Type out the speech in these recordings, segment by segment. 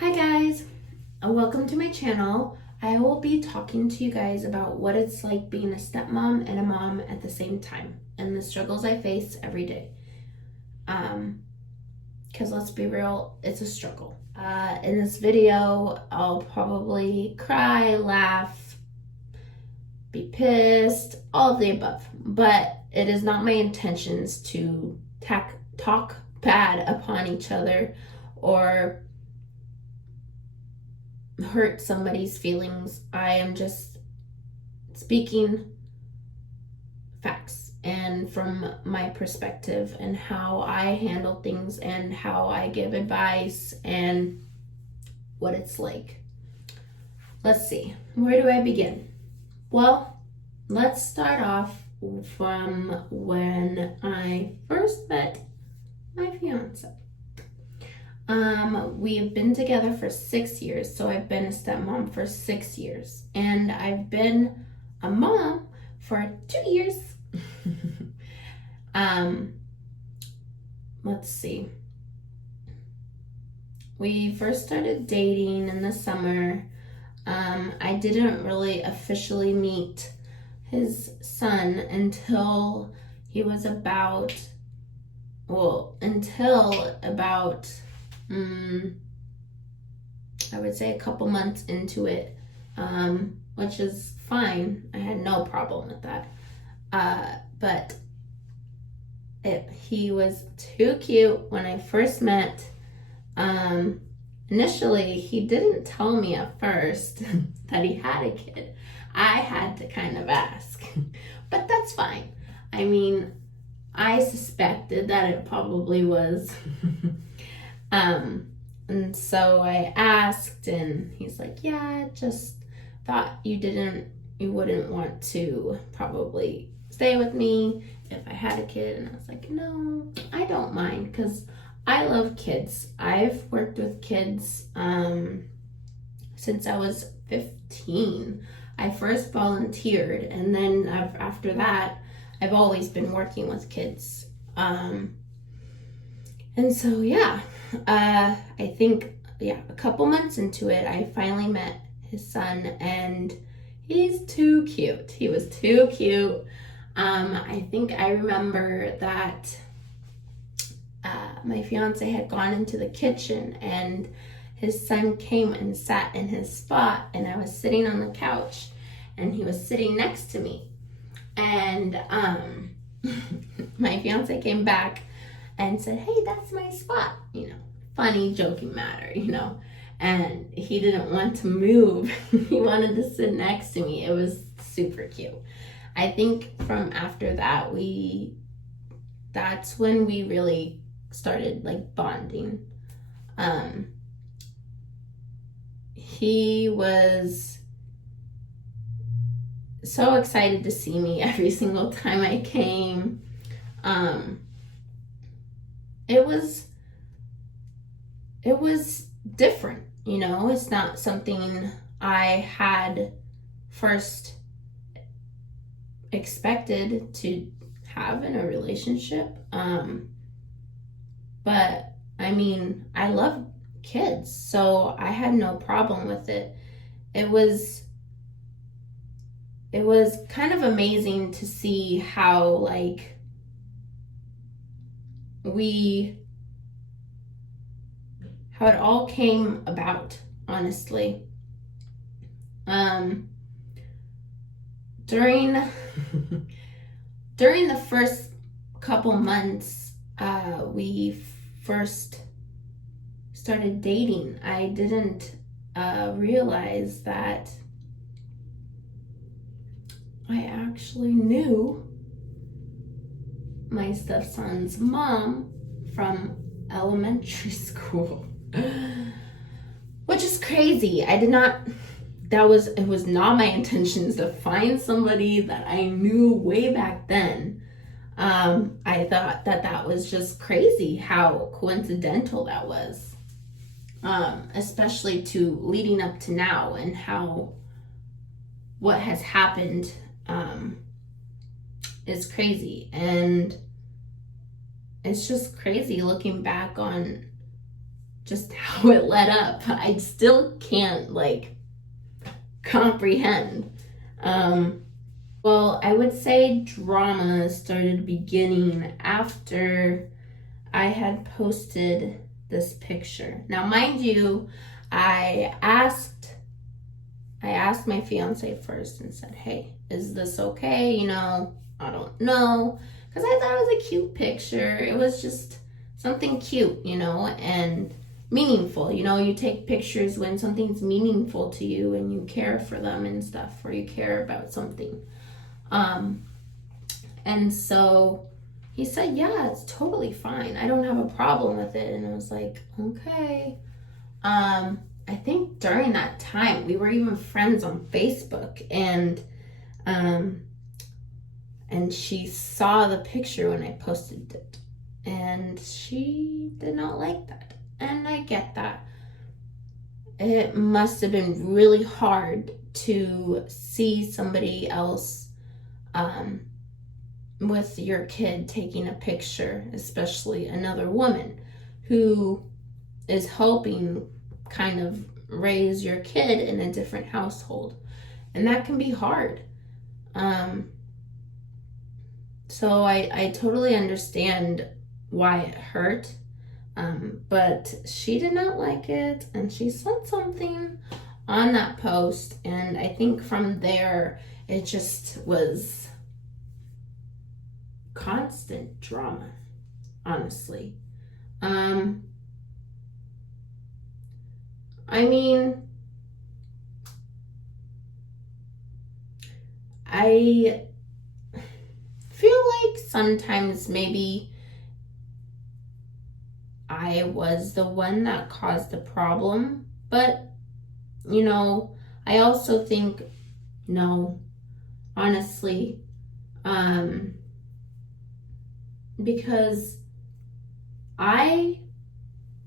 Hi guys, welcome to my channel. I will be talking to you guys about what it's like being a stepmom and a mom at the same time and the struggles I face every day. Because let's be real, it's a struggle. In this video, I'll probably cry, laugh, be pissed, all of the above. But it is not my intentions to talk bad upon each other or hurt somebody's feelings. I am just speaking facts and from my perspective and how I handle things and how I give advice and what it's like. Let's see, where do I begin? Well, let's start off from when I first met my fiance. We've been together for 6 years, so I've been a stepmom for 6 years, and I've been a mom for 2 years. Let's see. We first started dating in the summer. I didn't really officially meet his son until he was until about I would say a couple months into it, which is fine. I had no problem with that. But he was too cute when I first met. Initially, he didn't tell me at first that he had a kid. I had to kind of ask, but that's fine. I mean, I suspected that it probably was. And so I asked, and he's like, yeah, just thought you wouldn't want to probably stay with me if I had a kid. And I was like, no, I don't mind, because I love kids. I've worked with kids since I was 15. I first volunteered, and then after that, I've always been working with kids. And so, yeah. I think, a couple months into it, I finally met his son, and he's too cute. He was too cute. I think I remember that my fiance had gone into the kitchen, and his son came and sat in his spot, and I was sitting on the couch, and he was sitting next to me. And my fiance came back and said, hey, that's my spot, funny, joking matter, and he didn't want to move. He wanted to sit next to me. It was super cute. I think from after that, that's when we really started bonding. He was so excited to see me every single time I came. It was different, it's not something I had first expected to have in a relationship. But I mean, I love kids, so I had no problem with it. It was kind of amazing to see how how it all came about, honestly. During the first couple months, we first started dating. I didn't realize that I actually knew my stepson's mom from elementary school, which is crazy. It was not my intentions to find somebody that I knew way back then. I thought that was just crazy how coincidental that was, especially to leading up to now and what has happened is crazy. And it's just crazy looking back on just how it led up. I still can't like comprehend. Well, I would say drama started beginning after I had posted this picture. Now, mind you, I asked my fiance first and said, hey, is this okay? You know, I don't know. Because I thought it was a cute picture. It was just something cute, you know, and meaningful. You know, you take pictures when something's meaningful to you and you care for them and stuff, or you care about something. And so he said, yeah, it's totally fine. I don't have a problem with it. And I was like, okay. I think during that time we were even friends on Facebook, and she saw the picture when I posted it, and she did not like that. And I get that. It must have been really hard to see somebody else with your kid taking a picture, especially another woman who is helping kind of raise your kid in a different household. And that can be hard. So I totally understand why it hurt. But she did not like it, and she said something on that post, and I think from there it just was constant drama, honestly. I mean, I feel like sometimes maybe I was the one that caused the problem, but you know, I also think no, honestly, because I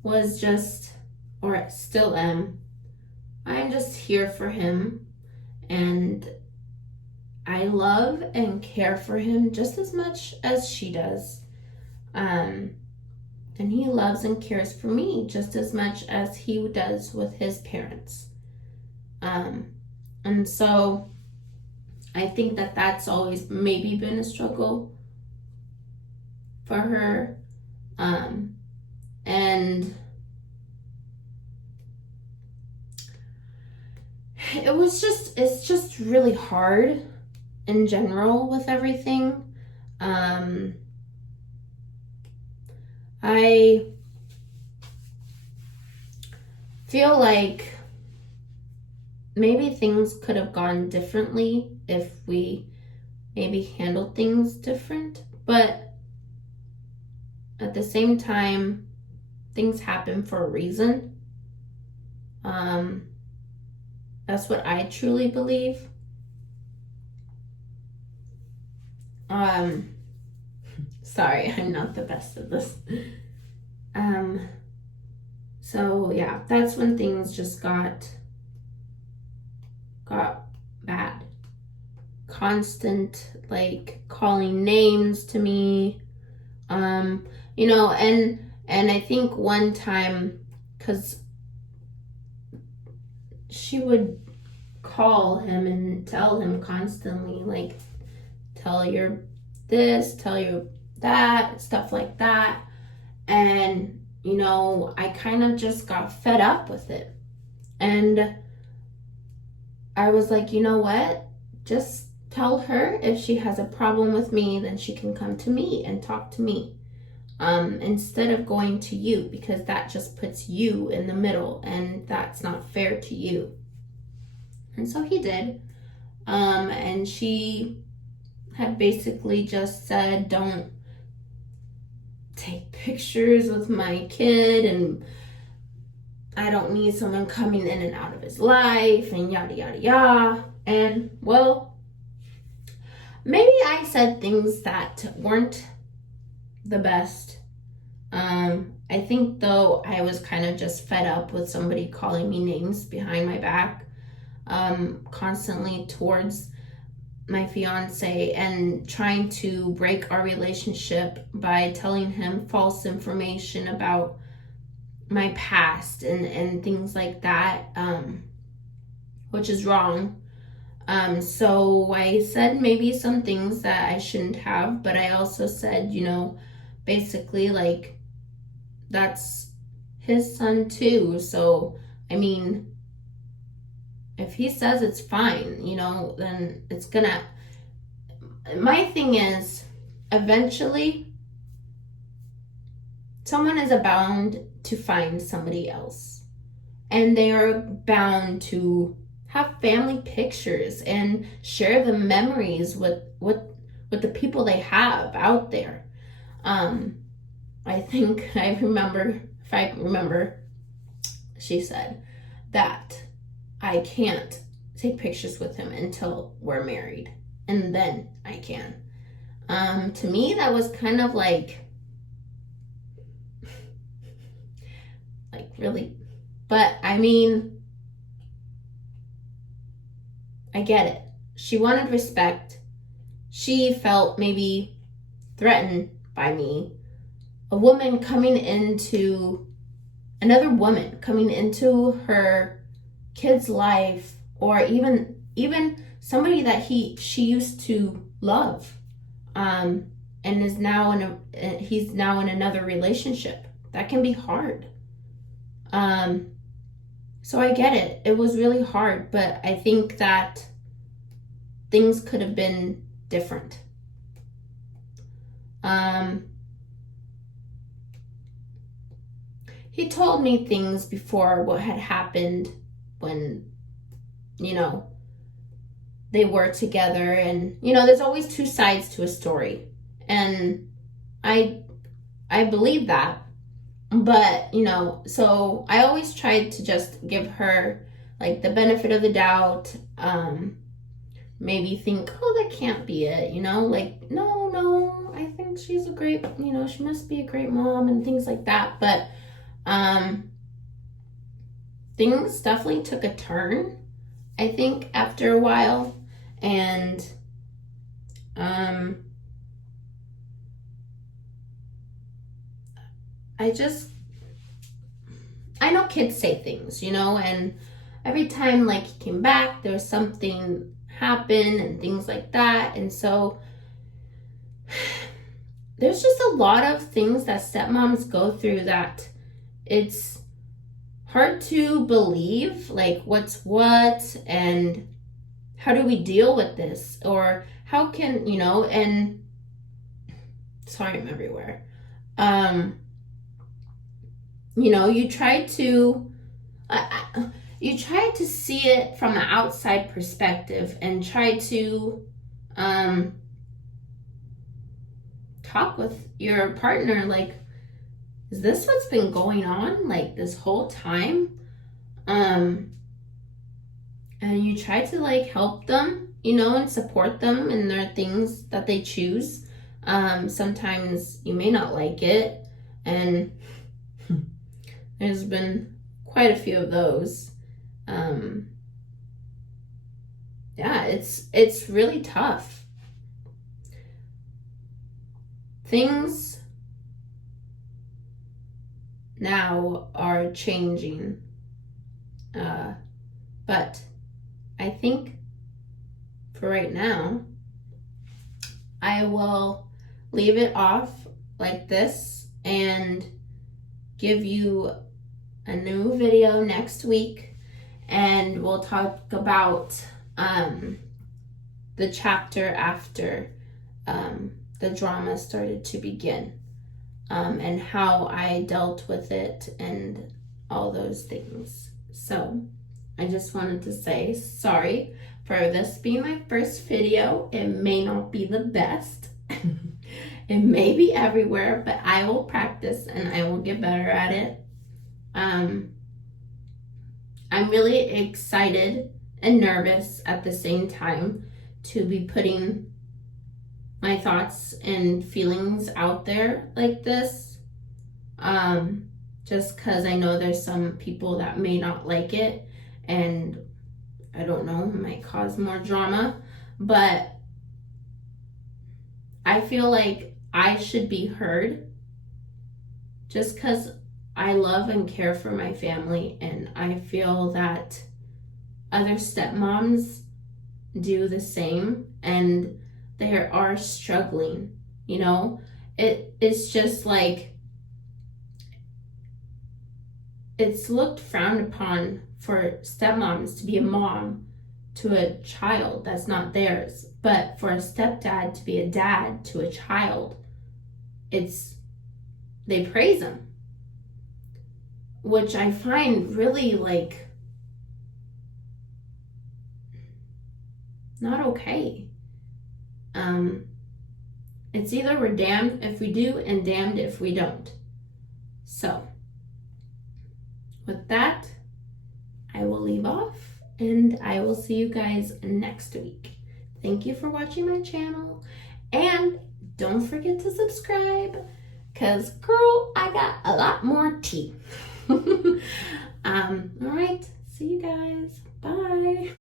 was just, or still am, I'm just here for him, and I love and care for him just as much as she does. And he loves and cares for me just as much as he does with his parents. And so I think that that's always maybe been a struggle for her. And it's just really hard in general with everything. I feel like maybe things could have gone differently if we maybe handled things different, but at the same time, things happen for a reason. That's what I truly believe. Sorry, I'm not the best at this. So yeah, that's when things just got bad. Constant like calling names to me. You know, and I think one time, because she would call him and tell him constantly, like, tell your this, tell you that, stuff like that. And, you know, I kind of just got fed up with it. And I was like, you know what? Just tell her if she has a problem with me, then she can come to me and talk to me. Instead of going to you, because that just puts you in the middle and that's not fair to you. And so he did. And she had basically just said, don't take pictures with my kid, and I don't need someone coming in and out of his life, and yada yada yada. And well, maybe I said things that weren't the best. I think though I was kind of just fed up with somebody calling me names behind my back constantly towards my fiance, and trying to break our relationship by telling him false information about my past and things like that, which is wrong. So I said maybe some things that I shouldn't have, but I also said, basically, like, that's his son too. So, I mean, if he says it's fine, then it's gonna. My thing is, eventually, someone is bound to find somebody else, and they are bound to have family pictures and share the memories with the people they have out there. I think if I remember, she said that I can't take pictures with him until we're married, and then I can. To me, that was kind of like really, but I mean, I get it. She wanted respect. She felt maybe threatened by me. Another woman coming into her kid's life, or even somebody that she used to love, and he's now in another relationship. That can be hard. So I get it. It was really hard, but I think that things could have been different. He told me things before what had happened when, they were together, and, there's always two sides to a story. And I believe that. But, so I always tried to just give her, like, the benefit of the doubt. Maybe think, oh, that can't be it, like, no, I think she's a great, she must be a great mom and things like that. But things definitely took a turn, I think, after a while. And I know kids say things, and every time, like, he came back, there was something happen and things like that. And so there's just a lot of things that stepmoms go through that it's hard to believe, like, what's what and how do we deal with this, or how can, and sorry, I'm everywhere. You try to see it from an outside perspective and try to talk with your partner, like, is this what's been going on, like, this whole time? And you try to, like, help them, and support them in their things that they choose. Sometimes you may not like it, and there's been quite a few of those. Yeah, it's really tough. Things now are changing, but I think for right now, I will leave it off like this and give you a new video next week, and we'll talk about the chapter after the drama started to begin, and how I dealt with it and all those things. So I just wanted to say sorry for this being my first video. It may not be the best. It may be everywhere, but I will practice and I will get better at it. I'm really excited and nervous at the same time to be putting my thoughts and feelings out there like this. Just because I know there's some people that may not like it, and I don't know, it might cause more drama, but I feel like I should be heard just because I love and care for my family, and I feel that other stepmoms do the same, and they are struggling, you know? It's just like, it's looked frowned upon for stepmoms to be a mom to a child that's not theirs, but for a stepdad to be a dad to a child, they praise him, which I find really like not okay. It's either we're damned if we do and damned if we don't. So with that, I will leave off, and I will see you guys next week. Thank you for watching my channel, and don't forget to subscribe, because girl, I got a lot more tea. All right, see you guys. Bye.